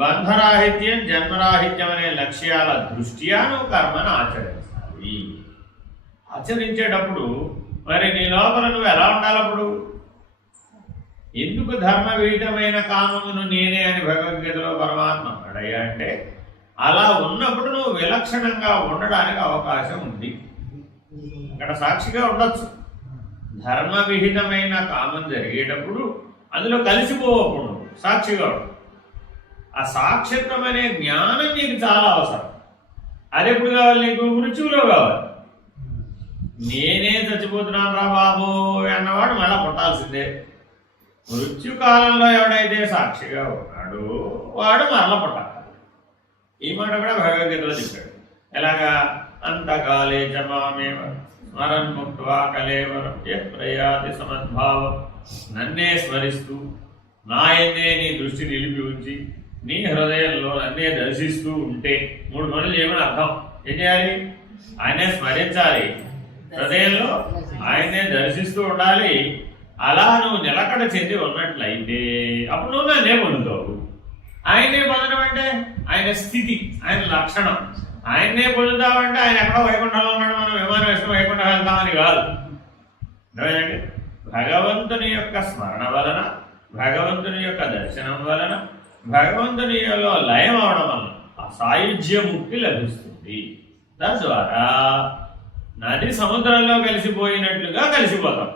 బంధరాహిత్యం జన్మరాహిత్యం అనే లక్ష్యాల దృష్ట్యా నువ్వు కర్మను ఆచరించాలి. ఆచరించేటప్పుడు మరి నీ లోపల నువ్వు ఎలా ఉండాలప్పుడు? ఎందుకు ధర్మ విహితమైన కామమును నేనే అని భగవద్గీతలో పరమాత్మ అన్నాడయ్యా అంటే, అలా ఉన్నప్పుడు నువ్వు విలక్షణంగా ఉండడానికి అవకాశం ఉంది. అక్కడ సాక్షిగా ఉండొచ్చు. ధర్మ విహితమైన కామం జరిగేటప్పుడు అందులో కలిసిపోవకుండా సాక్షిగా ఉండు. ఆ సాక్షిత్వం అనే జ్ఞానం నీకు చాలా అవసరం. అది ఎప్పుడు కావాలి? నీకు మృత్యువులో కావాలి. నేనే చచ్చిపోతున్నాను రా బాబు అన్నవాడు మళ్ళా పుట్టాల్సిందే. మృత్యుకాలంలో ఎవడైతే సాక్షిగా ఉన్నాడో వాడు మరల పుట్టాలి. ఈ మాట కూడా భగవద్గీతలో చెప్పాడు. ఎలాగా? అంతకాలే చమామేవ స్మరన్ముక్త్వా కలేవరం ప్రయాతి సమద్భావం. నన్నే స్మరిస్తూ నాయన్నే నీ దృష్టి నిలిపి ఉంచి నీ హృదయంలో నన్నే దర్శిస్తూ ఉంటే 3 పనులు చేయమని అర్థం. ఏం చేయాలి? ఆయనే స్మరించాలి, హృదయంలో ఆయన్నే దర్శిస్తూ ఉండాలి. అలా నువ్వు నిలకడ చెంది ఉన్నట్లయితే అప్పుడు నువ్వు నన్నే పొందుతావు. ఆయనే పొందడం అంటే ఆయన స్థితి, ఆయన లక్షణం. ఆయన్నే పొందుతావంటే ఆయన ఎక్కడో వైకుంఠంలో ఉన్నాడు, మనం విమానం వేసుకుని వైకుంఠం వెళ్తామని కాదు. భగవంతుని యొక్క స్మరణ వలన, భగవంతుని యొక్క దర్శనం వలన, భగవంతునిలో లయం అవడం వలన ఆ సాయుధ్యముక్తి లభిస్తుంది. తద్వారా నది సముద్రంలో కలిసిపోయినట్లుగా కలిసిపోతాం.